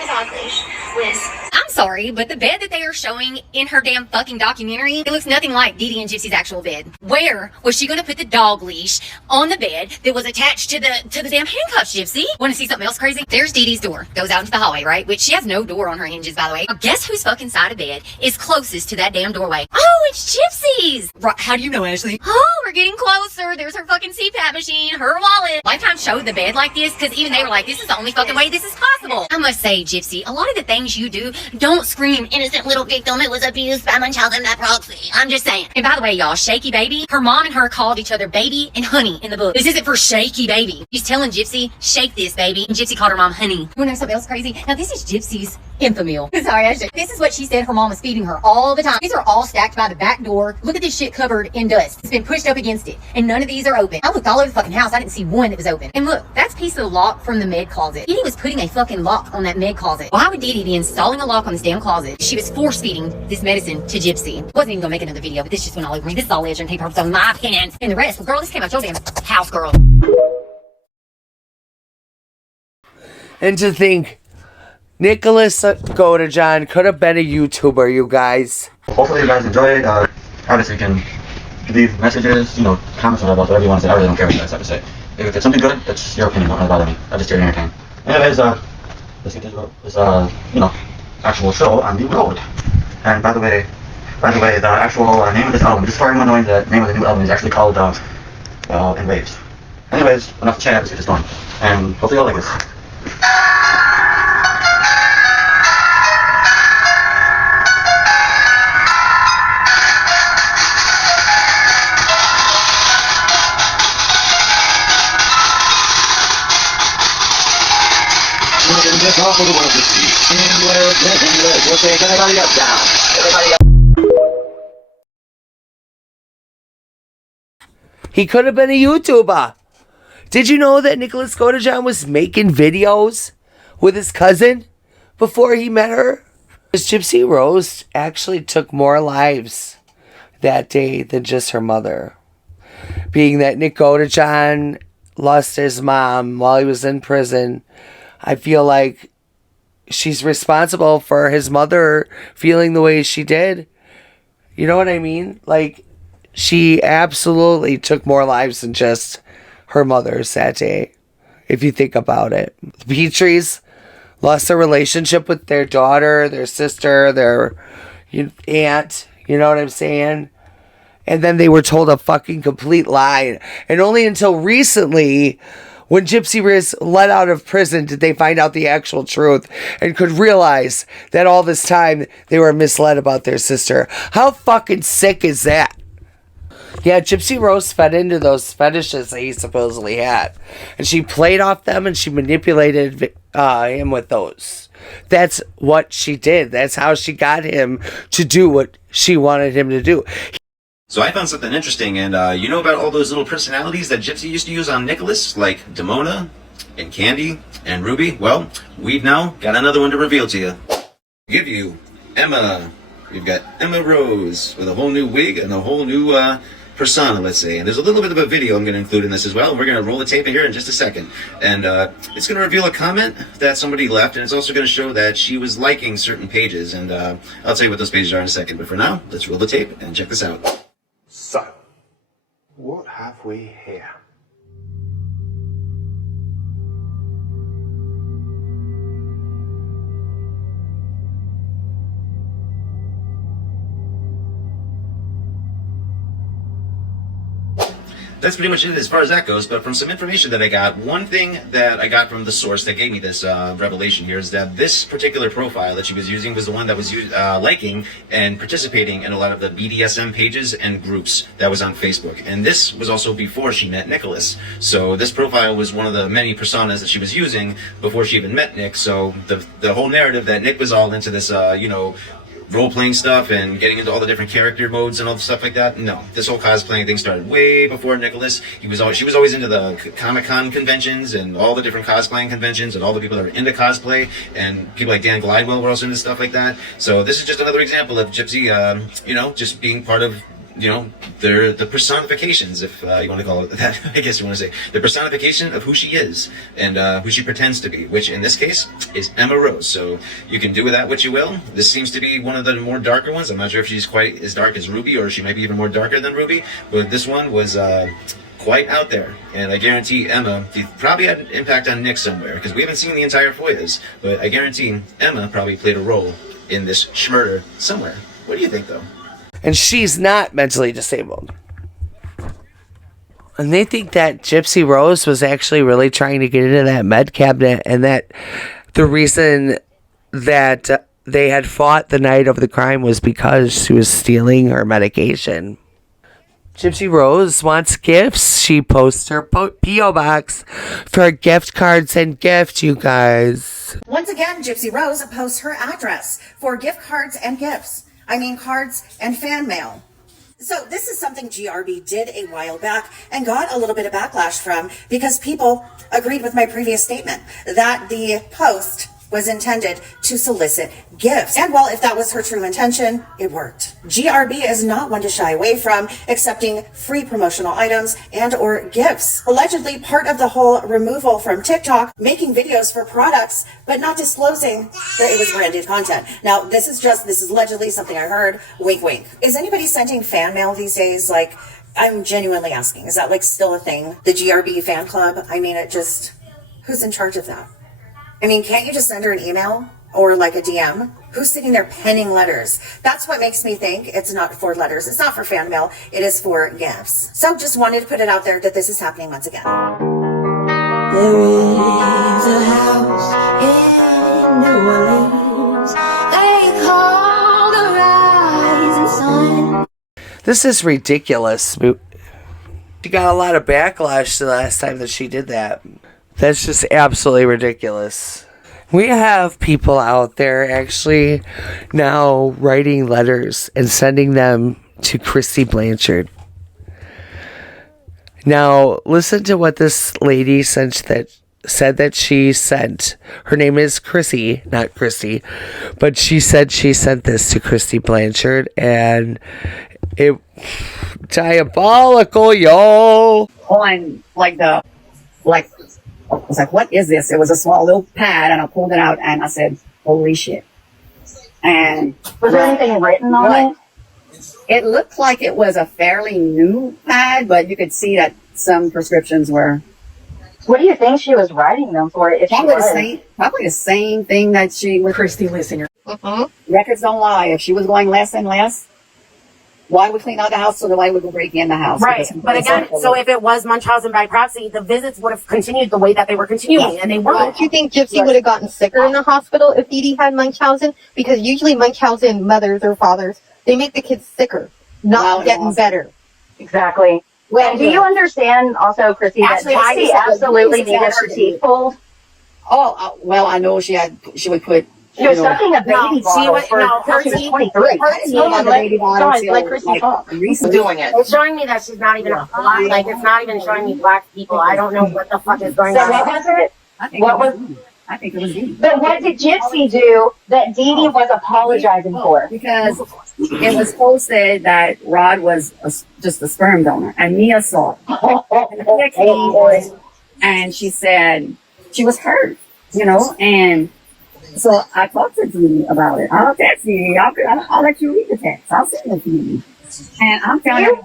The dog leash was... I'm sorry, but the bed that they are showing in her damn fucking documentary, it looks nothing like Dee Dee and Gypsy's actual bed. Where was she gonna put the dog leash on the bed that was attached to the damn handcuffs, Gypsy? Wanna see something else crazy? There's Dee Dee's door. Goes out into the hallway, right? Which she has no door on her hinges, by the way. Guess whose fucking side of bed is closest to that damn doorway? Oh, it's Gypsy's! Right, how do you know, Ashley? Oh, we're getting closer. There's her fucking CPAP machine, her wallet. Lifetime showed the bed like this, because even they were like, this is the only fucking way this is possible. I must say, Gypsy, a lot of the things you do don't scream innocent little victim, it was abused by Munchausen by proxy. I'm just saying. And by the way, y'all, Shaky Baby, her mom and her called each other baby and honey in the book. This isn't for Shaky Baby. She's telling Gypsy, shake this, baby. And Gypsy called her mom honey. You wanna know something else crazy? Now, this is Gypsy's infamil. Sorry, Ashley. This is what she said her mom was feeding her all the time. These are all stacked by the back door. Look at this shit covered in dust. It's been pushed up against it. And none of these are open. I looked all over the fucking house. I didn't see one that was open. And look, that's a piece of the lock from the med closet. Dee Dee was putting a fucking lock on that med closet. Why would Dee Dee be installing a lock on this damn closet? She was force feeding this medicine to Gypsy. Wasn't even gonna make another video, but this just went all over me. This is all legend paper, so my opinion. And the rest, well, girl, this came out your damn house, girl. And to think, Nicholas Godejohn could have been a YouTuber, you guys. Hopefully you guys enjoyed. Obviously you can leave messages, you know, comments about whatever you want to say. I really don't care what you guys have to say. If it's something good, that's your opinion. Don't really bother me. I'm just here to entertain. Anyways, let's get this you know, actual show on the road. And by the way, the actual name of this album, just for everyone knowing, the name of the new album is actually called In Waves. Anyways, enough chat, let's get this going. And hopefully y'all like this. All over the world to see. And we'll take everybody up down. Everybody up. He could have been a YouTuber. Did you know that Nick Godejohn was making videos with his cousin before he met her? Because Gypsy Rose actually took more lives that day than just her mother. Being that Nick Godejohn lost his mom while he was in prison, I feel like she's responsible for his mother feeling the way she did. You know what I mean? Like, she absolutely took more lives than just her mother's that day, if you think about it. The Petries lost their relationship with their daughter, their sister, their aunt. You know what I'm saying? And then they were told a fucking complete lie. And only until recently, when Gypsy Rose let out of prison, did they find out the actual truth and could realize that all this time they were misled about their sister. How fucking sick is that? Yeah, Gypsy Rose fed into those fetishes that he supposedly had. And she played off them and she manipulated him with those. That's what she did. That's how she got him to do what she wanted him to do. So I found something interesting, and you know about all those little personalities that Gypsy used to use on Nicholas, like Demona, and Candy, and Ruby? Well, we've now got another one to reveal to you. Give you Emma. We've got Emma Rose with a whole new wig and a whole new persona, let's say. And there's a little bit of a video I'm going to include in this as well. We're going to roll the tape in here in just a second. And it's going to reveal a comment that somebody left, and it's also going to show that she was liking certain pages. And I'll tell you what those pages are in a second. But for now, let's roll the tape and check this out. So, what have we here? That's pretty much it as far as that goes, but from some information that I got, one thing that I got from the source that gave me this revelation here is that this particular profile that she was using was the one that was liking and participating in a lot of the BDSM pages and groups that was on Facebook. And this was also before she met Nicholas. So this profile was one of the many personas that she was using before she even met Nick. So the whole narrative that Nick was all into this, role-playing stuff and getting into all the different character modes and all the stuff like that. No, this whole cosplaying thing started way before Nicholas. She was always into the Comic-Con conventions and all the different cosplaying conventions and all the people that are into cosplay, and people like Dan Glidewell were also into stuff like that. So this is just another example of Gypsy, just being part of the personifications, if you want to call it that. I guess you want to say the personification of who she is and who she pretends to be, which in this case is Emma Rose. So you can do with that what you will. This seems to be one of the more darker ones. I'm not sure if she's quite as dark as Ruby, or she might be even more darker than Ruby, but this one was quite out there, and I guarantee Emma probably had an impact on Nick somewhere, because we haven't seen the entire FOIAs, but I guarantee Emma probably played a role in this schmurder somewhere. What do you think, though? And she's not mentally disabled. And they think that Gypsy Rose was actually really trying to get into that med cabinet, and that the reason that they had fought the night of the crime was because she was stealing her medication. Gypsy Rose wants gifts. She posts her P.O. box for gift cards and gifts, you guys. Once again, Gypsy Rose posts her address for gift cards and gifts. Cards and fan mail. So this is something GRB did a while back and got a little bit of backlash from, because people agreed with my previous statement that the post was intended to solicit gifts. And well, if that was her true intention, it worked. GRB is not one to shy away from accepting free promotional items and or gifts. Allegedly part of the whole removal from TikTok, making videos for products, but not disclosing that it was branded content. Now, this is allegedly something I heard. Wink, wink. Is anybody sending fan mail these days? Like, I'm genuinely asking, is that like still a thing? The GRB fan club? Who's in charge of that? Can't you just send her an email or like a DM? Who's sitting there penning letters? That's what makes me think it's not for letters. It's not for fan mail. It is for gifts. So just wanted to put it out there that this is happening once again. There is a house in New Orleans they call the Rising Sun. This is ridiculous. She got a lot of backlash the last time that she did that. That's just absolutely ridiculous. We have people out there actually now writing letters and sending them to Dee Blanchard. Now, listen to what this lady said that she sent. Her name is Chrissy, not Christy, but she said she sent this to Dee Blanchard, and it diabolical, yo. On I was like, what is this? It was a small little pad, and I pulled it out, and I said, holy shit. And was there anything written on it? It looked like it was a fairly new pad, but you could see that some prescriptions were. What do you think she was writing them for? If Probably she was? probably the same thing that she was. Christy, listen, Records don't lie. If she was going less and less, why would we clean out the house so nobody would break in the house? Right. But again, so if it was Munchausen by proxy, the visits would have continued the way that they were continuing, and they weren't. Don't you think Gypsy would have gotten sicker in the hospital if Dee Dee had Munchausen? Because usually Munchausen mothers or fathers, they make the kids sicker, not getting better. Exactly. Well, and do you understand also, Chrissy, that Gypsy absolutely needed her teeth pulled? Oh, well, I know she would put. She was sucking a baby bottle until she was 23. Like Chrissy talk. Doing it. It's showing me that she's not even black. Like, it's not even showing me black people. I don't know what the fuck is going on. So what was it? I think it was Dee. But what did Gypsy do that Dee Dee was apologizing for? Because it was posted that Rod was just a sperm donor, and Mia saw it. And Mia came and she said she was hurt, and so I talked to Dee about it. I'll text you. I'll let you read the text. I'll send it to you. And I'm telling you,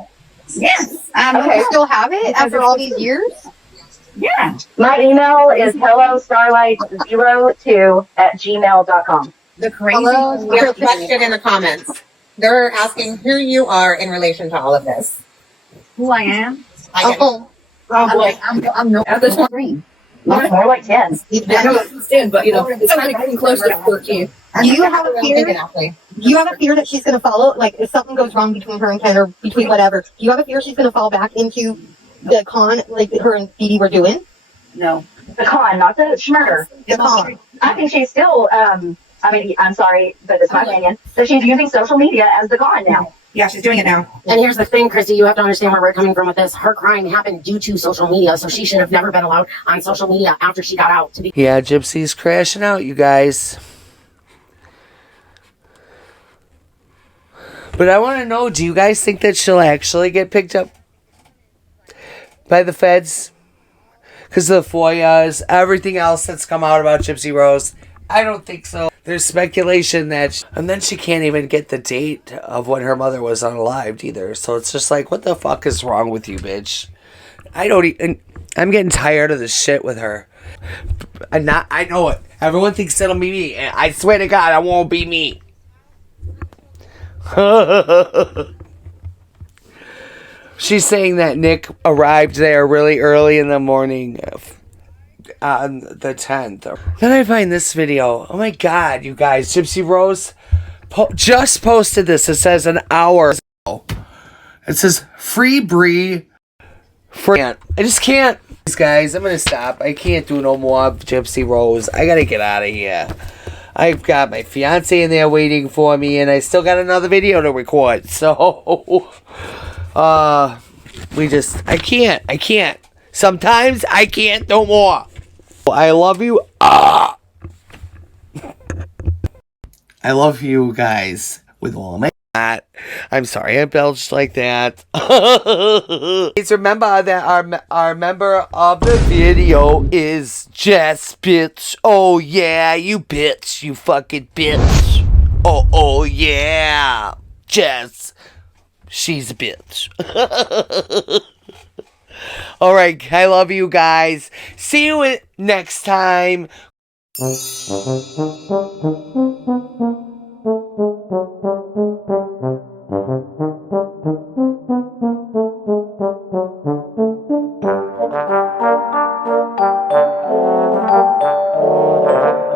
yes. Okay, you still have it after all these years? Yeah. My email is hellostarlight02@gmail.com. The crazy question in the comments. They're asking who you are in relation to all of this. Who I am? Oh, I'm no. At this point, more like 10. I know it's 10, but it's kind of getting close to 14. Do you have a fear? Do you have a fear that she's going to follow? Like, if something goes wrong between her and Ken or between whatever, do you have a fear she's going to fall back into the con like her and Dee Dee were doing? No. The con, not the schmurder. The con. I think she's still, I'm sorry, but it's my opinion, that she's using social media as the con now. Yeah, she's doing it now. And here's the thing, Christy, you have to understand where we're coming from with this. Her crying happened due to social media, so she should have never been allowed on social media after she got out. Yeah, Gypsy's crashing out, you guys. But I want to know, do you guys think that she'll actually get picked up by the feds? Because of the FOIAs, everything else that's come out about Gypsy Rose, I don't think so. There's speculation that... and then she can't even get the date of when her mother was unalived either. So it's just like, what the fuck is wrong with you, bitch? I'm getting tired of this shit with her. I know it. Everyone thinks it'll be me. And I swear to God, I won't be me. She's saying that Nick arrived there really early in the morning on the 10th. Then I find this video. Oh my God, you guys. Gypsy Rose just posted this. It says an hour ago. It says, free Bree. I just can't. Guys, I'm going to stop. I can't do no more of Gypsy Rose. I got to get out of here. I've got my fiance in there waiting for me, and I still got another video to record. So, I can't. Sometimes I can't no more. I love you. I love you guys with all my heart. I'm sorry I belched like that. Please remember that our member of the video is Jess, bitch. Oh yeah, you bitch. You fucking bitch. Oh yeah. Jess. She's a bitch. Alright, I love you guys. See you next time.